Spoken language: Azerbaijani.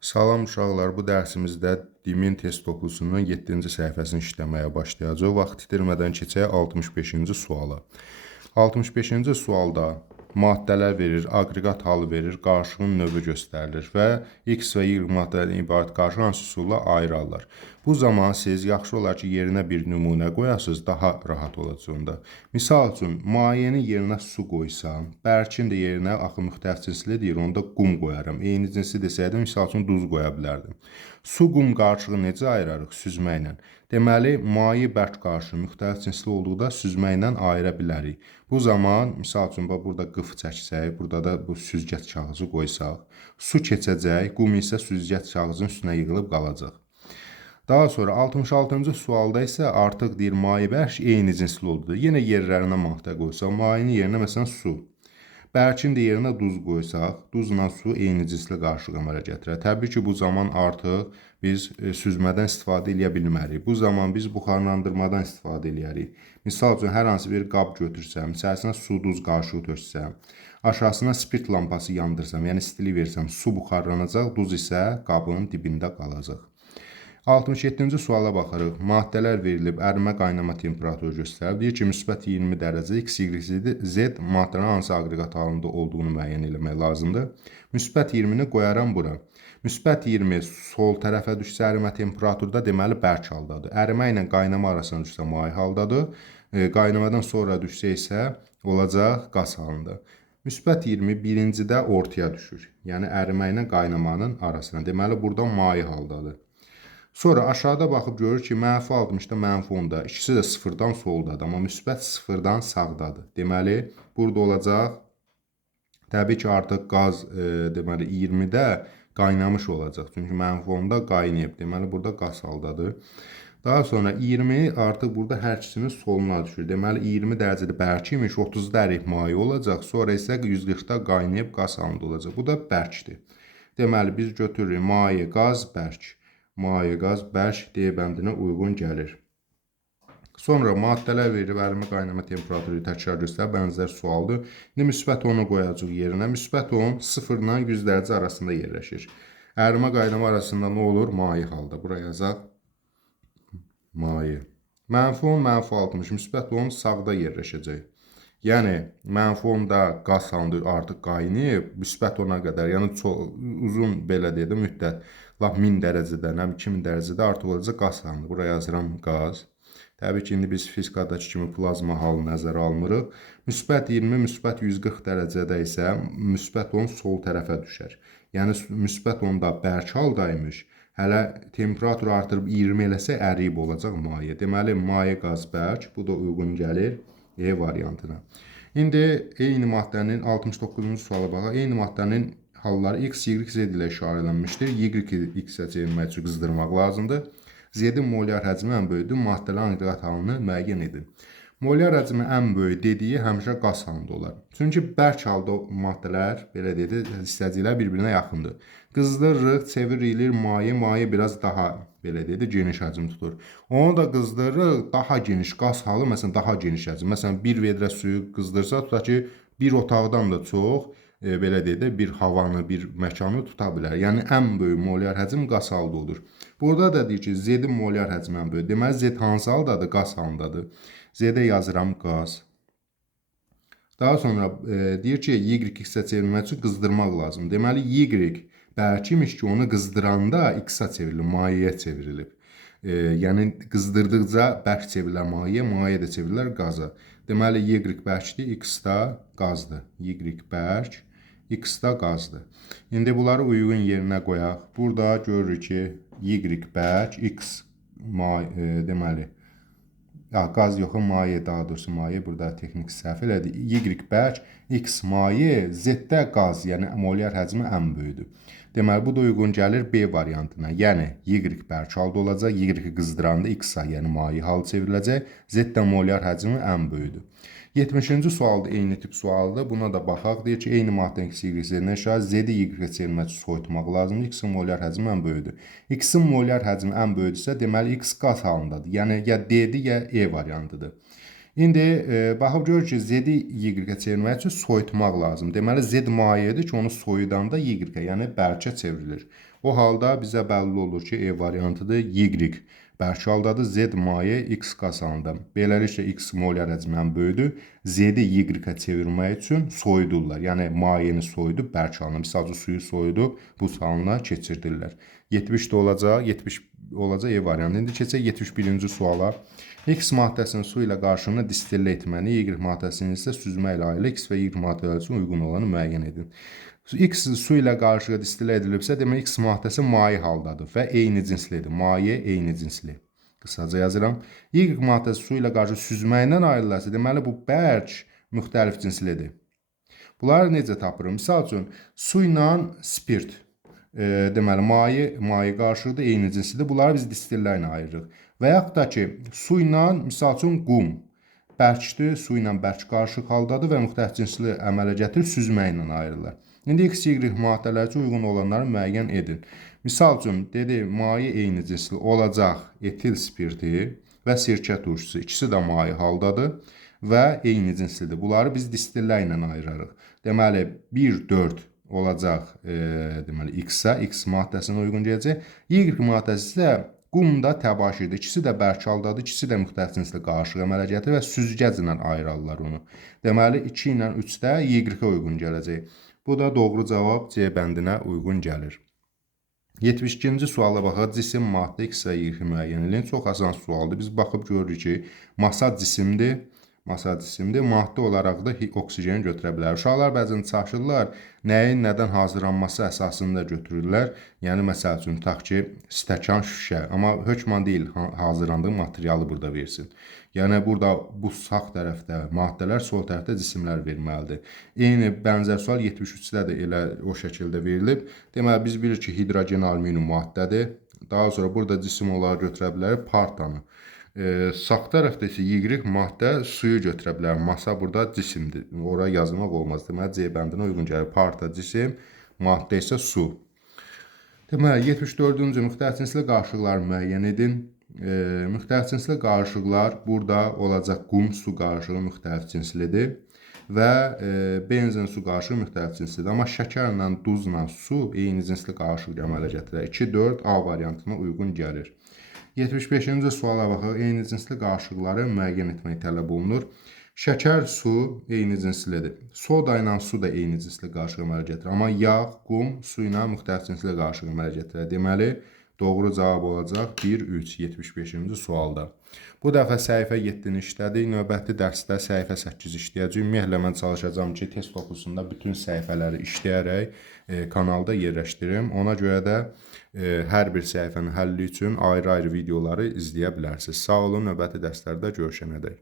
Salam uşaqlar, bu dərsimizdə dimin test toplusunun 7-ci səhifəsini işləməyə başlayacağıq. Vaxt itirmədən keçək 65-ci suala. 65-ci sualda maddələr verir, aqreqat halı verir, qarışığın növü göstərilir və X və Y maddələrdən ibarət qarışıq hansı üsulla ayırarlar. Bu zaman siz yaxşı olar ki, yerinə bir nümunə qoyasınız, daha rahat olacaq onda. Misal üçün, mayenin yerinə su qoysam, bərkin də yerinə axı müxtəlif cinsli deyir, onda qum qoyaram. Eyni cinsi desəydim, misal üçün duz qoya bilərdim. Su, qum qarışığı necə ayırarıq? Süzməklə. Deməli, maye bərk qarışığı müxtəlif cinsli olduqda süzməklə ayıra bilərik. Bu zaman, misal üçün, burada qıf çəksək, burada da bu süzgəc kağızı qoysaq, su keçəcək, qum isə süzgəc kağızın üstünə yığılıb qalacaq. Daha sonra 66-cı sualda isə artıq deyir, maye bərk eyni cinsli oldudur. Yenə yerlərinə maddə qoysaq, mayenin yerinə məsələn su. Bərkin də yerinə duz qoysaq, duzla su eyni cinsli qarışıq əmələ gətirər. Təbii ki, bu zaman artıq biz süzmədən istifadə edə bilmərik. Bu zaman biz buxarlandırmadan istifadə edərik. Misal üçün, hər hansı bir qab götürsəm, içərisinə su, duz qarışığı töksəm, aşağısına spirt lampası yandırsam, yəni istili versəm, su buxarlanacaq, duz isə qabın dibində qalacaq. 67-ci suala baxırıq. Maddələr verilib, ərimə qaynama temperaturu göstərilib. Deyir ki, müsbət 20 dərəcə X, Y, Z maddənin hansı aqreqat halında olduğunu müəyyən etmək lazımdır. Müsbət 20-ni qoyaram bura. Müsbət 20 sol tərəfə düşsə ərimə temperaturda deməli bərk haldadır. Ərimə ilə qaynama arasında düşsə may haldadır. Qaynamadan sonra düşsə isə olacaq qaz halında. Müsbət 20 birincidə ortaya düşür. Yəni ərimə ilə qaynamanın arasına. Deməli burada may haldadır. Sonra aşağıda baxıb görür ki, mənfi 60-da mənfi 10-da. İkisi də sıfırdan soldadır, amma müsbət sıfırdan sağdadır. Deməli, burada olacaq, təbii ki, artıq qaz deməli 20-də qaynamış olacaq. Çünki mənfi 10-da qaynayıb. Deməli, burada qaz haldadır. Daha sonra 20 artıq burada hər ikisinin soluna düşür. Deməli, 20 dərəcədə bərk imiş, 30-da əriyib maye olacaq. Sonra isə 140-da qaynayıb qaz halında olacaq. Bu da bərkdir. Deməli, biz götürürük maye, qaz, bərk. Maye, qaz, bərk D bəndinə uyğun gəlir. Sonra maddələr verilib, ərimə qaynama temperaturu təkrar göstərib, bənzər sualdır. İndi müsbət 10-u qoyacaq yerinə. Müsbət 10 0 ilə 100 dərəcə arasında yerləşir. Ərimə qaynama arasında nə olur? Maye halda. Buraya yazaq. Maye. Mənfi 10, mənfi 60. Müsbət 10 sağda yerləşəcək. Yəni, mənfi 10-da qaz halında artıq qaynayıb, müsbət 10-a qədər, yəni uzun belə deyək də müddət, lap 1000 dərəcədən, 2000 dərəcədə artıq olacaq qaz halında. Buraya yazıram qaz. Təbii ki, indi biz fizikadakı kimi plazma halını nəzərə almırıq. Müsbət 20, müsbət 140 dərəcədə isə müsbət 10 sol tərəfə düşər. Yəni, müsbət 10-da bərk haldaymış. Hələ temperatur artırıb 20 eləsə əriyib olacaq maye. Deməli, maye, qaz, bərk, bu da uyğun gəlir E variantına. İndi eyni maddənin 69-cu suala baxaq. Eyni maddənin halları X, Y, Z ilə işarələnmişdir. Y-i X-ə çevirmək üçün qızdırmaq lazımdır. Z-in molyar həcmi ən böyükdür. Maddələrin aqreqat halını müəyyən edin. Molyar həcmi ən böyük dediyi həmişə qaz halında olar. Çünki bərk halda maddələr, belə deyək, hissəciklər bir-birinə yaxındır. Qızdırırıq, çevirilir maye, maye biraz daha, belə deyək, geniş həcm tutur. Onu da qızdırırıq, daha geniş qaz halı, məsələn, daha geniş həcm. Məsələn, bir vedrə suyu qızdırsa, tutaq ki, bir otaqdan da çox, belə deyək də, bir havanı, bir məkanı tuta bilər. Yəni, ən böyük molyar həcm qaz halda olur. Burada da deyir ki, Z-in molyar həcmi ən böyük. Deməli, Z hansı haldadır? Qaz halındadır. Z-də yazıram qaz. Daha sonra deyir ki, Y-X-ə çevirmək üçün qızdırmaq lazım. Deməli, Y bərk imiş ki, onu qızdıranda X-a çevrilir, mayeyə çevrilib. Yəni, qızdırdıqca bərk çevrilir mayeyə, maye də çevrilir qaza. Deməli, Y bərkdir, X da qazdır. Y bərk, X da qazdır. İndi bunları uyğun yerinə qoyaq. Burada görürük ki, Y bərk, X deməli, qaz yox, maye, daha doğrusu maye, burada texnik səhv elədi. Y bərk, X maye, Z-də qaz, yəni molyar həcmi ən böyükdür. Deməli, bu da uyğun gəlir B variantına. Yəni, Y bərk halda olacaq, Y qızdıranda X-a, yəni maye halı çevriləcək, Z-də molyar həcmi ən böyükdür. 70-ci sualda eyni tip sualdır. Buna da baxaq. Deyir ki, eyni maddənin X, Y, Z-nə işarət Z-i Y-ə çevirmək üçün soyutmaq lazımdır. X-in molyar həcmi ən böyükdür. X-in molyar həcmi ən böyükdürsə, deməli, X qaz halındadır. Yəni, ya D-dir, ya E variantıdır. İndi baxıb görür ki, Z-i Y-ə çevirmək üçün soyutmaq lazım. Deməli, Z mayedir ki, onu soyudanda Y-ə, yəni bərkə çevrilir. O halda bizə bəlli olur ki, E variantıdır, Y bərk haldadır, Z maye, X qasandır. Beləliklə, X molar həcmdən böyüdür. Z-i Y-ə çevirmək üçün soyudurlar. Yəni, mayeni soyudub bərk halına. Misal suyu soyudub buz halına keçirdirlər. 70 də olacaq, 70 olacaq E variantı. İndi keçək 71-ci suala. X maddəsinin su ilə qarışımını distillə etməni, Y maddəsinin isə süzmə ilə ayrılır. X və Y maddələri üçün uyğun olanı müəyyən edin. X su ilə qarışığa distillə edilibsə, demək X maddəsi maye haldadır və eyni cinslidir. Maye eyni cinsli. Qısaca yazıram. Y maddəsi su ilə qarışıq süzməklə ayrılırsa, deməli bu bərk müxtəlif cinslidir. Bunları necə tapırıq? Misal üçün, su ilə spirt, deməli maye qarışıqdır, eyni cinslidir. Bunları biz distillə ilə ayırırıq. Və yaxud da ki, su ilə, misal üçün, qum bərkdir, su ilə bərk qarışıq haldadır və müxtəlif cinsli əmələ gətirib süzməklə ayrılır. İndi X, Y maddələri üçün uyğun olanları müəyyən edin. Misal üçün, dedi, maye eyni cinsli olacaq etil spirti və sirkə turşusu. İkisi də maye haldadır və eyni cinslidir. Bunları biz distillə ilə ayırarıq. Deməli, 1, 4 olacaq deməli, X-ə, X maddəsinə uyğun gələcək. Y maddəsi isə qumda təbaşirdir. İkisi də bərk haldadır, ikisi də müxtəlif cinsli qarışıq əmələ gətirir və süzgəclə ayırarlar onu. Deməli, 2 ilə 3 də Y-ə uyğun gələcək. Bu da doğru cavab C bəndinə uyğun gəlir. 72-ci suala baxaq. Cisim, maddə, X və Y müəyyən edin. Çox asan sualdır. Biz baxıb görürük ki, masa cisimdir. Maddə olaraq da oksigen götürə bilər. Uşaqlar bəzən çaşırlar, nəyin nədən hazırlanması əsasında götürürlər. Yəni, məsəl üçün, tutaq ki, stəkan, şüşə. Amma hökmən deyil, hazırlandığı materialı burada versin. Yəni, burada bu sağ tərəfdə maddələr, sol tərəfdə cisimlər verməlidir. Eyni bənzər sual 73-də də elə o şəkildə verilib. Deməli, biz bilirik ki, hidrogen alüminium maddədir. Daha sonra burada cisim olaraq götürə bilərik partanı. Sağ tərəfdə isə Y maddə suyu götürə bilər. Masa burada cisimdir. Ora yazmaq olmaz. Deməli, C bəndinə uyğun gəlir. Parta cisim, maddə isə su. Deməli, 74-cü müxtəlif cinsli qarışıqlar müəyyən edin. Müxtəlif cinsli qarışıqlar burada olacaq qum, su qarışığı müxtəlif cinslidir və benzin su qarışığı müxtəlif cinslidir. Amma şəkərlə, duzla su eyni cinsli qarışıq əmələ gətirər. 2, 4 A variantına uyğun gəlir. 75-ci suala baxaq. Eyni cinsli qarışıqları müəyyən etmək tələb olunur. Şəkər, su eyni cinslidir. Soda ilə su da eyni cinsli qarışıq əmələ gətirir. Amma yağ, qum, su ilə müxtəlif cinsli qarışıq əmələ gətirir. Deməli, doğru cavab olacaq 1, 3, 75-ci sualda. Bu dəfə səhifə 7-ni işlədik. Növbəti dərsdə səhifə 8 işləyəcək. Ümumiyyətlə, mən çalışacağım ki, test toplusunda bütün səhifələri işləyərək kanalda yerləşdirim. Ona görə də hər bir səhifənin həlli üçün ayrı-ayrı videoları izləyə bilərsiniz. Sağ olun, növbəti dərslərdə görüşənədək.